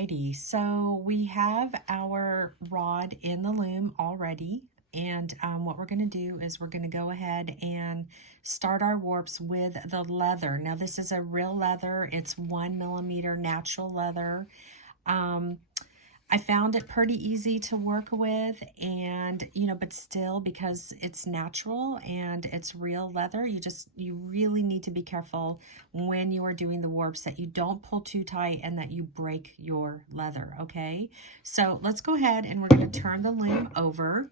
Alrighty, so we have our rod in the loom already, and what we're going to do is we're going to go ahead and start our warps with the leather. Now this is a real leather, it's 1 millimeter natural leather. I found it pretty easy to work with, and but still, because it's natural and it's real leather, you really need to be careful when you are doing the warps that you don't pull too tight and that you break your leather. Okay, so let's go ahead and we're going to turn the loom over.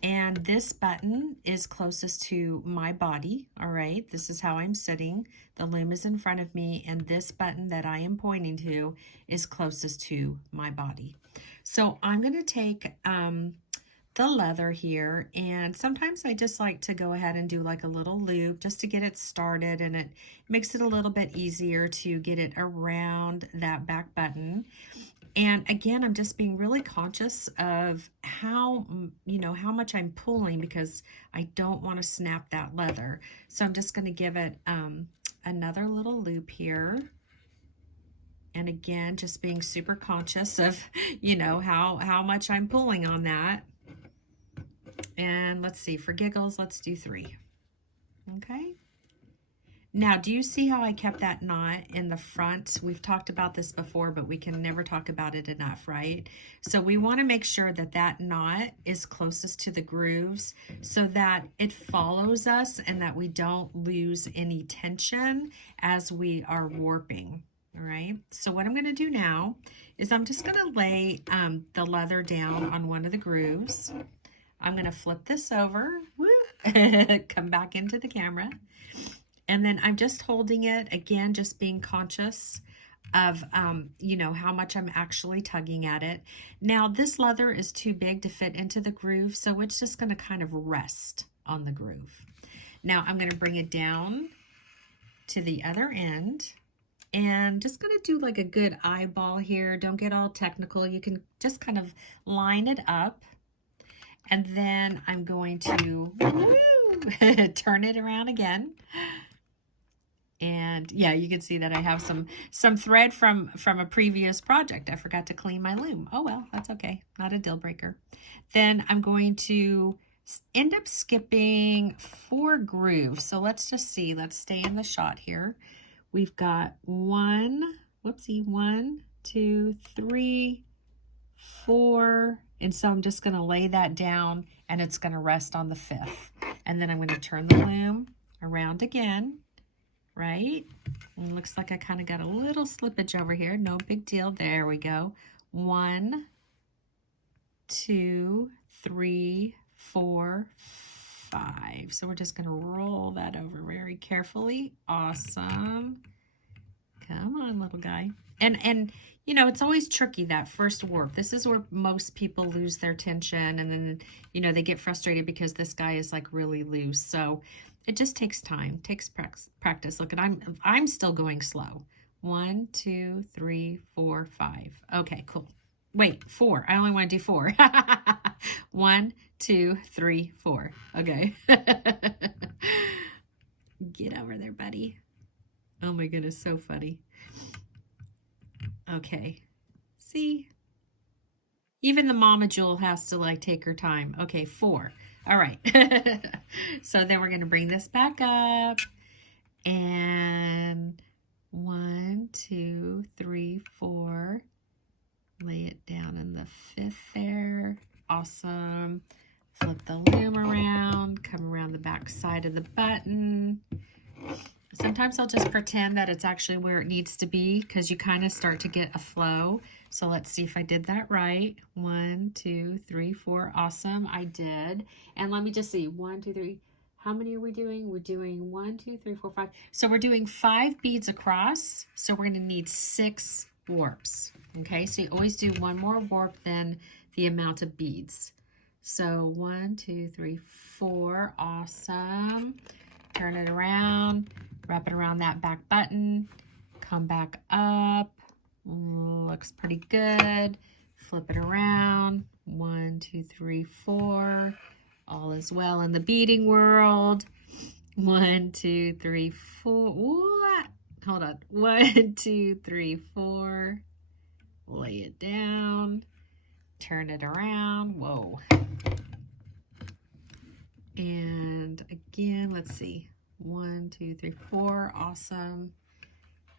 And this button is closest to my body. All right, this is how I'm sitting. The loom is in front of me, and this button that I am pointing to is closest to my body. So I'm going to take the leather here, and sometimes I just like to go ahead and do like a little loop just to get it started, and it makes it a little bit easier to get it around that back button. And again, I'm just being really conscious of how much I'm pulling, because I don't want to snap that leather. So I'm just going to give it another little loop here. And again, just being super conscious of, how much I'm pulling on that. And let's see, for giggles, let's do 3. Okay. Now, do you see how I kept that knot in the front? We've talked about this before, but we can never talk about it enough, right? So we want to make sure that that knot is closest to the grooves so that it follows us and that we don't lose any tension as we are warping, all right? So what I'm going to do now is I'm just going to lay the leather down on one of the grooves. I'm going to flip this over, come back into the camera. And then I'm just holding it, again, just being conscious of, how much I'm actually tugging at it. Now, this leather is too big to fit into the groove, so it's just going to kind of rest on the groove. Now, I'm going to bring it down to the other end, and just going to do like a good eyeball here. Don't get all technical. You can just kind of line it up. And then I'm going to turn it around again. And yeah, you can see that I have some thread from a previous project. I forgot to clean my loom. Oh well, that's okay. Not a deal breaker. Then I'm going to end up skipping 4 grooves. So let's just see. Let's stay in the shot here. We've got 1, 2, 3, 4. And so I'm just going to lay that down, and it's going to rest on the 5th. And then I'm going to turn the loom around again. Right? And it looks like I kind of got a little slippage over here. No big deal. There we go. 1, 2, 3, 4, 5. So we're just going to roll that over very carefully. Awesome. Come on, little guy. And it's always tricky, that first warp. This is where most people lose their tension, and then, they get frustrated because this guy is like really loose. So it just takes time, takes practice. Look, and I'm still going slow. 1, 2, 3, 4, 5. Okay, cool. Wait, 4. I only want to do 4. 1, 2, 3, 4. Okay. Get over there, buddy. Oh my goodness, so funny. Okay. See? Even the mama jewel has to like take her time. Okay, 4. All right. So then we're going to bring this back up, and 1, 2, 3, 4. Lay it down in the 5th there. Awesome. Flip the loom around, come around the back side of the button. Sometimes I'll just pretend that it's actually where it needs to be, because you kind of start to get a flow. So let's see if I did that right. 1, 2, 3, 4. Awesome, I did. And let me just see. 1, 2, 3. How many are we doing? We're doing 1, 2, 3, 4, 5. So we're doing 5 beads across. So we're going to need 6 warps. Okay, so you always do 1 more warp than the amount of beads. So 1, 2, 3, 4. Awesome. Turn it around. Wrap it around that back button. Come back up. Looks pretty good. Flip it around. 1, 2, 3, 4. All is well in the beading world. 1, 2, 3, 4. Ooh, hold on. 1, 2, 3, 4. lay it down, turn it around. Whoa. And again, let's see. 1, 2, 3, 4. Awesome.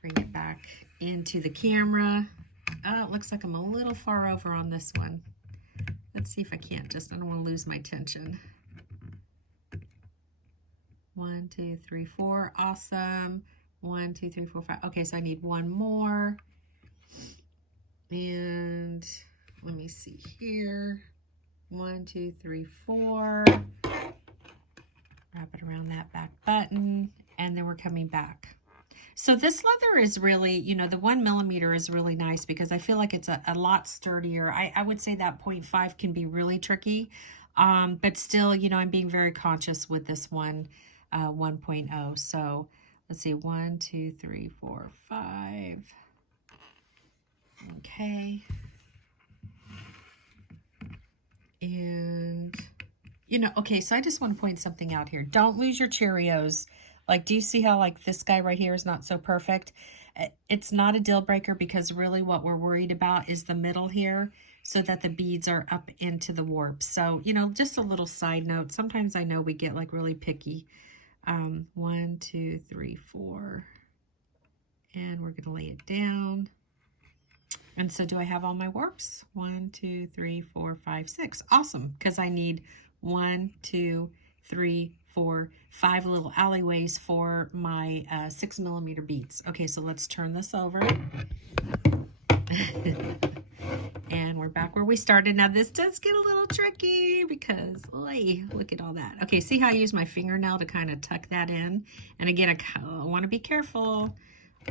Bring it back into the camera. Oh, it looks like I'm a little far over on this one. Let's see if I can't I don't want to lose my tension. 1, 2, 3, 4. Awesome. 1, 2, 3, 4, 5. Okay, so I need one more. And let me see here. 1, 2, 3, 4. Wrap it around that back button, and then we're coming back. So this leather is really, you know, the 1 millimeter is really nice because I feel like it's a lot sturdier. I would say that 0.5 can be really tricky, but still, you know, I'm being very conscious with this one, 1.0. So let's see, 1, 2, 3, 4, 5. Okay. And, you know, okay, so I just want to point something out here. Don't lose your Cheerios. Like, do you see how, like, this guy right here is not so perfect? It's not a deal breaker because really what we're worried about is the middle here so that the beads are up into the warp. So, you know, just a little side note. Sometimes I know we get, like, really picky. 1, 2, 3, 4. And we're going to lay it down. And so do I have all my warps? 1, 2, 3, 4, 5, 6. Awesome, because I need 1, 2, 3, 4, 5 little alleyways for my 6 millimeter beads. Okay, so let's turn this over. And we're back where we started. Now this does get a little tricky because, oy, look at all that. Okay, see how I use my fingernail to kind of tuck that in? And again, I want to be careful.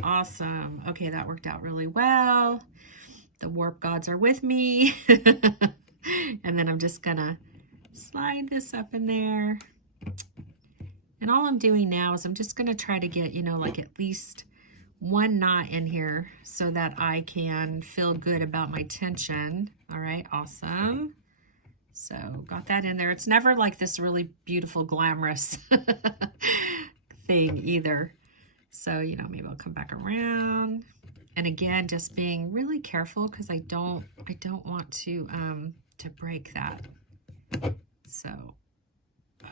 Awesome. Okay, that worked out really well. The warp gods are with me. And then I'm just gonna slide this up in there. And all I'm doing now is I'm just gonna try to get, you know, like at least one knot in here so that I can feel good about my tension. All right, awesome. So got that in there. It's never like this really beautiful, glamorous thing either. So, you know, maybe I'll come back around. And again, just being really careful because I don't want to break that. So,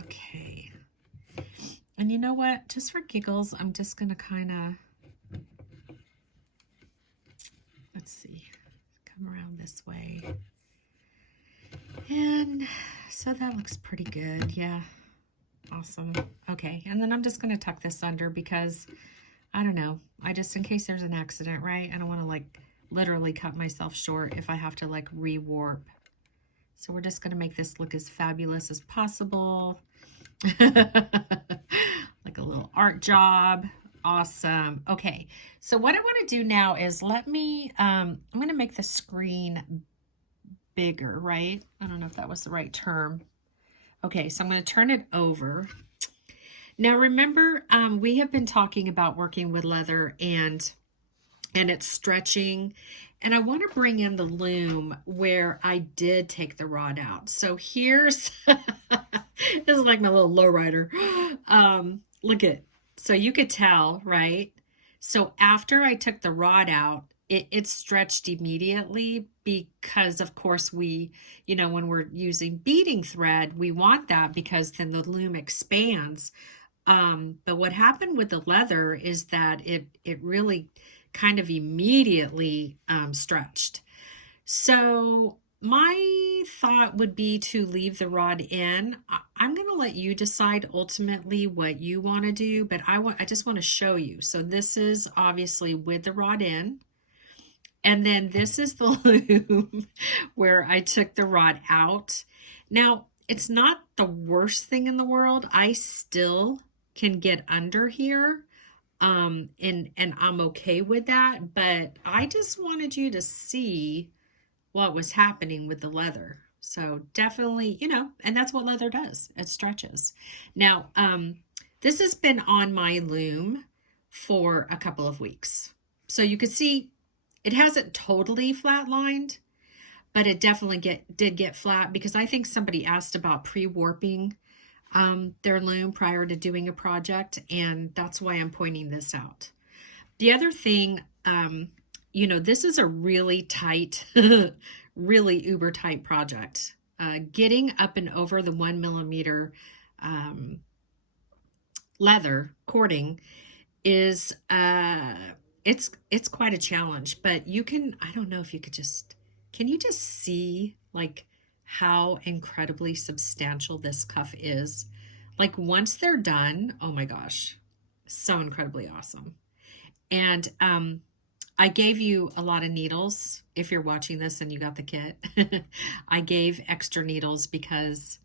okay. And you know what? Just for giggles, I'm just gonna kind of, let's see, come around this way. And so that looks pretty good. Yeah. Awesome. Okay. And then I'm just going to tuck this under because I don't know. I just, in case there's an accident, right? I don't want to like literally cut myself short if I have to like rewarp. So we're just going to make this look as fabulous as possible. Like a little art job. Awesome. Okay. So what I want to do now is let me, I'm going to make the screen bigger, right? I don't know if that was the right term. Okay, so I'm going to turn it over. Now remember, we have been talking about working with leather and it's stretching. And I want to bring in the loom where I did take the rod out. So here's, this is like my little lowrider. Look at, so you could tell, right? So after I took the rod out, it stretched immediately because of course we, you know, when we're using beading thread, we want that because then the loom expands. But what happened with the leather is that it really kind of immediately stretched. So my thought would be to leave the rod in. I'm going to let you decide ultimately what you want to do, but I just want to show you. So this is obviously with the rod in. And then this is the loom where I took the rod out. Now, it's not the worst thing in the world. I still can get under here, and I'm okay with that. But I just wanted you to see what was happening with the leather. So definitely, you know, and that's what leather does. It stretches. Now, this has been on my loom for a couple of weeks. So you could see it hasn't totally flatlined, but it definitely did get flat because I think somebody asked about pre-warping their loom prior to doing a project, and that's why I'm pointing this out. The other thing, you know, this is a really tight, really uber tight project. Getting up and over the 1 millimeter um, leather cording is it's quite a challenge, but you can, I don't know if you could just, can you just see like how incredibly substantial this cuff is? Like once they're done, oh my gosh, so incredibly awesome. And I gave you a lot of needles. If you're watching this and you got the kit, I gave extra needles because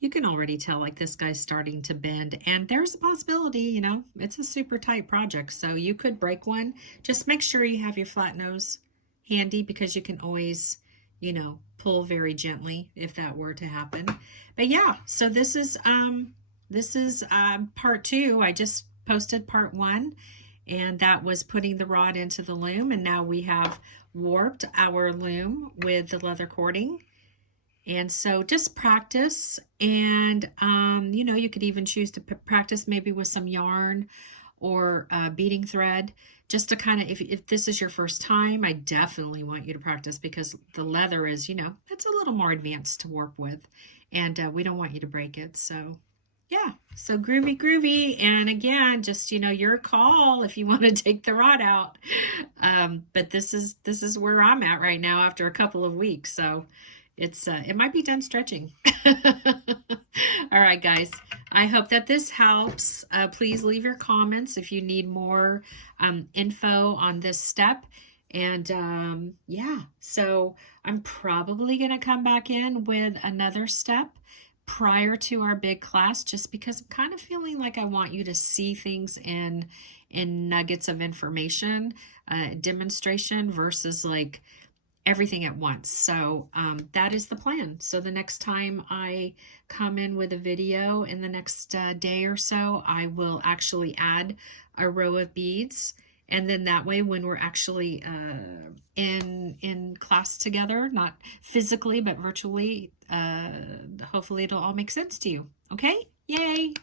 you can already tell like this guy's starting to bend, and there's a possibility, you know, it's a super tight project, so you could break one. Just make sure you have your flat nose handy because you can always, you know, pull very gently if that were to happen. But yeah, so this is part 2. I just posted part 1, and that was putting the rod into the loom, and now we have warped our loom with the leather cording. And so just practice, and you know, you could even choose to practice maybe with some yarn or beading thread, just to kind of, if this is your first time, I definitely want you to practice because the leather is, you know, it's a little more advanced to warp with, and we don't want you to break it. So yeah, so groovy. And again, just, you know, your call if you want to take the rod out. But this is where I'm at right now after a couple of weeks. So it's it might be done stretching. All right, guys, I hope that this helps. Please leave your comments if you need more info on this step. And yeah, so I'm probably going to come back in with another step prior to our big class, just because I'm kind of feeling like I want you to see things in nuggets of information, demonstration versus like everything at once. So that is the plan. So the next time I come in with a video in the next day or so, I will actually add a row of beads. And then that way, when we're actually in class together, not physically, but virtually, hopefully it'll all make sense to you. Okay? Yay!